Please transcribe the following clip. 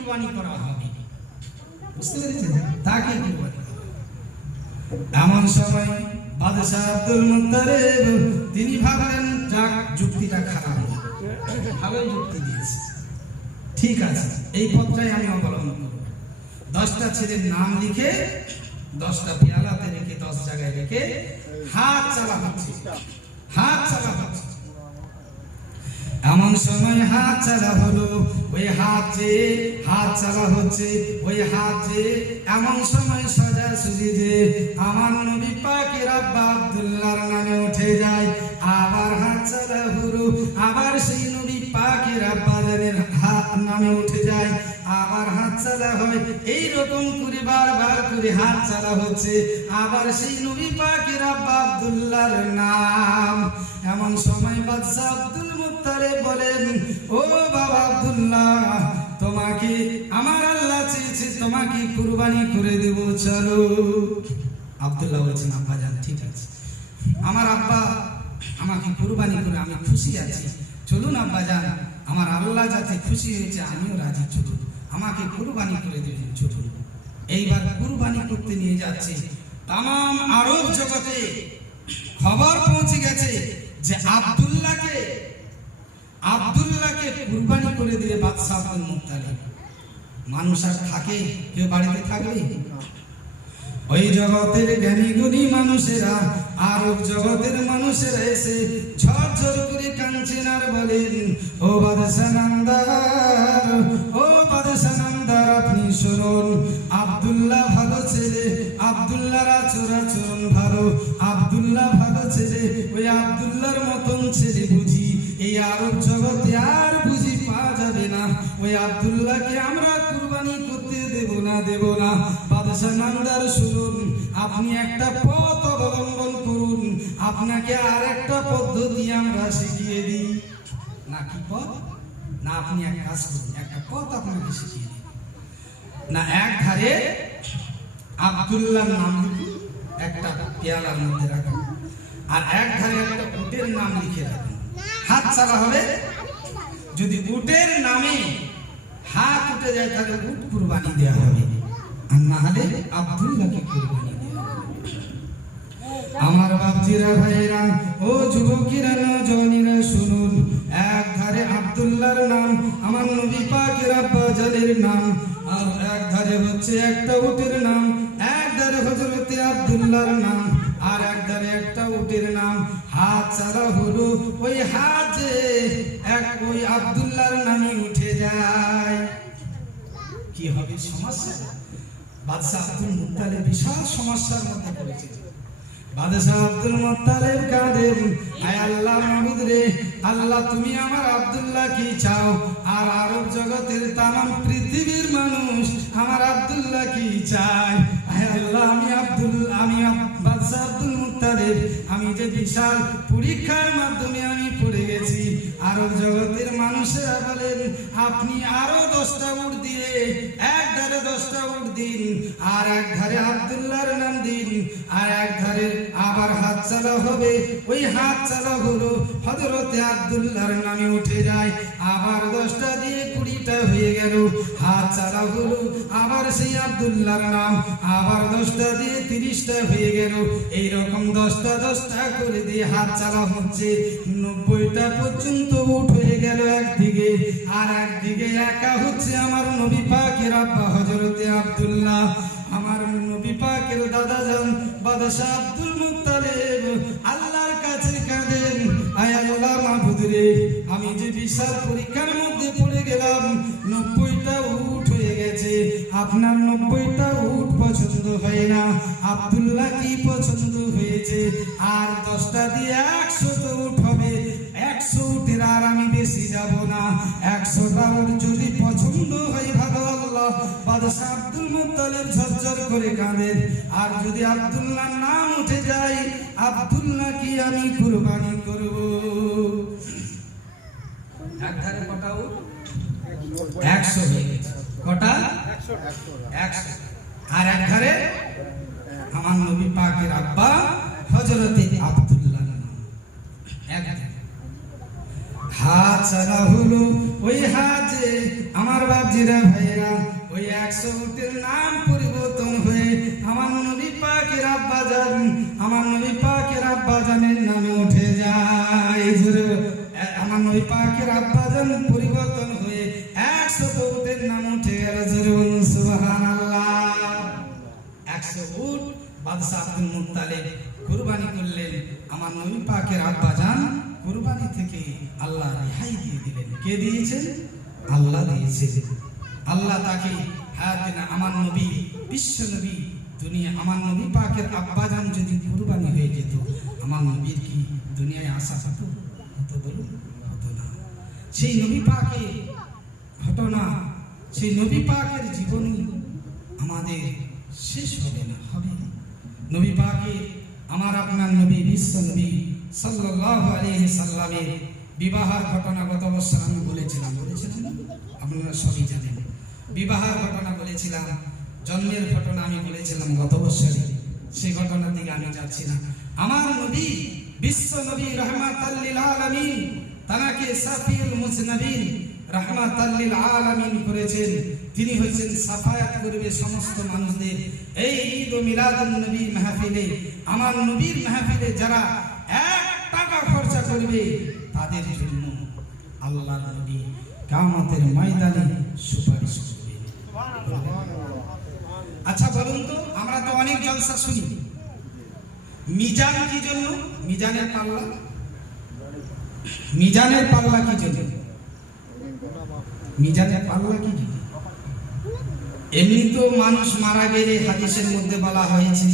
কুরবানি করা হবে, বুঝতে পেরেছেন? তাকে কুরবানি করা হবে। এমন সময় বাদশাহ আব্দুল মুত্তালিব তিনি ভাবলেন, যাক যুক্তিটা খারাপ না, ভালো যুক্তি দিয়েছে, ঠিক আছে এই পথটাই আমি অবলম্বন করব। 10টা ছেলের নাম লিখে 10টা পেয়ালাতে রেখে 10 জায়গায় রেখে হাত চালা হচ্ছে, হাত চালা হচ্ছে। এমন সময় হাত চালা হলো, ওই হাত যে হাত চালা হচ্ছে, ওই হাত যে এমন সময় সোজাসুজি যে আমার নবী পাকের আব্বা আব্দুল্লাহর নামে উঠে যায়। আবার হাত চালা হলো, আবার সেই নবী পাকের আব্বা জানের হাত নামে উঠে যায়, আবার হাত চালা হয়। এইরকম করে বারবার করে হাত চালা হচ্ছে, আবার সেই নবী পাকের আব্বা আব্দুল্লাহর নাম। এমন সময় বাদশা আব্দুল মুত্তালিব বলেন, ও বাবা আব্দুল্লাহ, তোমাকে আমার আল্লাহ চেয়েছে তোমাকে কুরবানি করে দেব, চলো। আব্দুল্লাহ বলছেন, আব্বা জান ঠিক আছে, আমার আব্বা আমাকে কুরবানি করে আমি খুশি আছি, চলুন আব্বা জান, আমার আল্লাহ যাতে খুশি হয়েছে আমিও রাজি, চলুন আমাকে কুরবানি করে দেবেন, চলুন। এইবার কুরবানি করতে নিয়ে যাচ্ছে। তামাম আরব জগতে খবর পৌঁছে গেছে যে আব্দুল্লাহকে কুরবানি করে দিবে বাদশা আব্দুল মুত্তালিব। মানুষ আর থাকে? কেউ বাড়িতে থাকবে? ওই জগতের জ্ঞানী গুণী মানুষেরা, আরব জগতের মানুষেরা এসে ঝরঝর করে কাঁদছেন আর বলেন, ও বাদশা নামদার, ও বাদশা নামদার, আপনি শুনুন, আব্দুল্লাহ ভালো ছেলে, আব্দুল্লাহর আচরণ ভালো, আব্দুল্লাহ ভালো ছেলে, ওই আব্দুল্লাহর মতন ছেলে বুঝি এই আরব জগতে আর বুঝি পাওয়া যাবে না। ওই আব্দুল্লাহকে আমরা কুরবানি করতে দেব না, দেব না। বাদশা নামদার শুনুন, আপনি একটা পথ অবলম্বন করুন, আপনাকে আর একটা পদ্ধতি আমরা শিখিয়ে দিই। না কি পথ? না আপনি এক কাজ করুন, একটা পথ আপনাকে শিখিয়ে দিই। না এক ধারে আব্দুল্লাহর নাম লিখুন, একটা পেয়ালার মধ্যে রাখুন, আর এক ধারে একটা উটের নাম লিখে রাখুন। হাত চালা হবে, যদি উটের নামে হাত উঠে যায় তাহলে উট কুরবানি দেওয়া হবে, আর না হলে আব্দুল্লাহকে কুরবানি দেওয়া হবে। আমার বাপজিরা, ভাইরা, ও যুবকেরা, নওজওয়ানেরা শুনুন, এক ধারে আব্দুল্লাহর নাম, আমার নবী পাকের আব্বা জানের নাম, আর এক ধারে হচ্ছে একটা উটের নাম, এক ধারে হযরতে আব্দুল্লাহর নাম, আর এক ধারে একটা উটের নাম। হাত চালা হলো, ওই হাত যে এক ওই আব্দুল্লাহর নামে উঠে যায়, কি হবে? সমস্যা। বাদশা আব্দুল মুত্তালিব বিশাল সমস্যার মধ্যে পড়েছে। বাদশা আব্দুল মুত্তালিব কাঁদেন, আয় আল্লাহ মাবুদ রে, আল্লাহ তুমি আমার আব্দুল্লাহ কি চাও, আর আরব জগতের তামাম পৃথিবীর মানুষ আমার আব্দুল্লাহ কি চায়। আয় আল্লাহ, আমি বাদশা আব্দুল মুত্তালিব, আমি যে বিশাল পরীক্ষার মাধ্যমে আমি পড়ে গেছি। আরব জগতের মানুষেরা বলেন, আপনি আরো 10টা উট দিয়ে এক ধারে 10টা উট দিন, আর এক ধারে আব্দুল্লাহর নাম দিন, আর এক ধারে আবার হাত চালা হবে, ওই হাত চালা হলো হযরতে আব্দুল্লাহর নামে উঠে যায়। আবার 10টা দিয়ে 20টা হয়ে গেল, হাত চালা হলো, আবার সেই আব্দুল্লাহর নাম, আবার 10টা দিয়ে 30টা হয়ে গেল। এইরকম 10টা করে দিয়ে হাত চালা হচ্ছে, 90টা পর্যন্ত উঠ হয়ে গেল একদিকে, আর একদিকে একা হচ্ছে আমার নবী পাকের আব্বা হযরতে আব্দুল্লাহ, আমার নবী পাকের দাদা জান বাদশা আব্দুল মুত্তালিব আল্লাহর কাছে কাঁদেন, আয় আল্লাহ মাবুদ রে, আমি যে বিশাল পরীক্ষার মধ্যে পড়ে গেলাম, 90টা উট হয়ে গেছে, আপনার 90টা উট পছন্দ হয় না, আব্দুল্লাহ কি পছন্দ হয়েছে, আর 10টা দিয়ে 100 উট হবে, 100 উটের আর আমি বেশি যাব না, 100টা উট যদি পছন্দ হয় ভালো আল্লাহ। বাদশা আব্দুল মুত্তালিব ঝরঝর করে কাঁদেন, আর যদি আব্দুল্লাহর নাম উঠে যায়, আব্দুল্লাহ কি আমি কুরবানি করব। এক ধারে কটা উট? 100 হয়ে গেছে। কটা? 100। আর এক ধারে আমার নবী পাকের আব্বা হযরতে আব্দুল্লাহ নাম। এক ধারে হাত চালা হলো, ওই হাজে আমার বাপজিরা ভাইয়েরা ওই 100 উটের নাম পরিবর্তন হয়ে আমার নবী পাকের আব্বাজান, আমার নবী পাকের আব্বাজানের নামে উঠে যায়। জোরে আমার নবী পাকের আব্বাজান পরিবর্তন হয়ে 100 উটের নাম উঠে গেল। জোরে বলুন সুবহানাল্লাহ। 100 উট বাদশা আব্দুল মুত্তালিব কুরবানি করলেন। আমার নবী পাকের আব্বাজান কুরবানি থেকে আল্লাহ রেহাই দিয়ে দিলেন। কে দিয়েছেন? আল্লাহ দিয়েছেন। আল্লাহ তাকে হায়াত দেন। আমার নবী বিশ্ব নবী দুনিয়া, আমার নবী পাকের আব্বাজান যদি কুরবানি হয়ে যেত, আমার নবীর কি দুনিয়ায় আসা হতো? হতো বলুন? হতো না। সেই নবী পাকের ঘটনা, সেই নবী পাকের জীবনী আমাদের শেষ হবে না, হবে। নবী পাকের, আমার আপনার নবী বিশ্ব নবী সাল্লাল্লাহু আলাইহি সাল্লামের বিবাহের ঘটনা গত বছর আমি বলেছিলাম, আপনারা সবই জানেন। বিবাহের ঘটনা বলেছিলাম, জন্মের ঘটনা আমি বলেছিলাম গত বছরে। সেই ঘটনার দিকে আমি যাচ্ছি না। আমার নবী বিশ্ব নবী রাহমাতাল লিল আলামিন, তাকে সাফিউল মুজনাবিন রাহমাতাল লিল আলামিন করেছেন। তিনি হয়েছেন সাফায়াত করবে সমস্ত মানুষদের। এই ঈদ ও মিলাদুন নবী মাহফিলে, আমার নবীর মাহফিলে যারা 1 টাকা খরচা করবে তাদের জন্য আল্লাহর নবী কিয়ামতের ময়দানে সুপারিশ করবে। আচ্ছা বলুন তো, আমরা তো অনেক জলসা শুনি, মিজান কি জন্য? মিজানের পাল্লা, মিজানের পাল্লা কি জন্য? মিজানের পাল্লা কি জন্য? এমনি তো মানুষ মারা গেলে হাদিসের মধ্যে বলা হয়েছে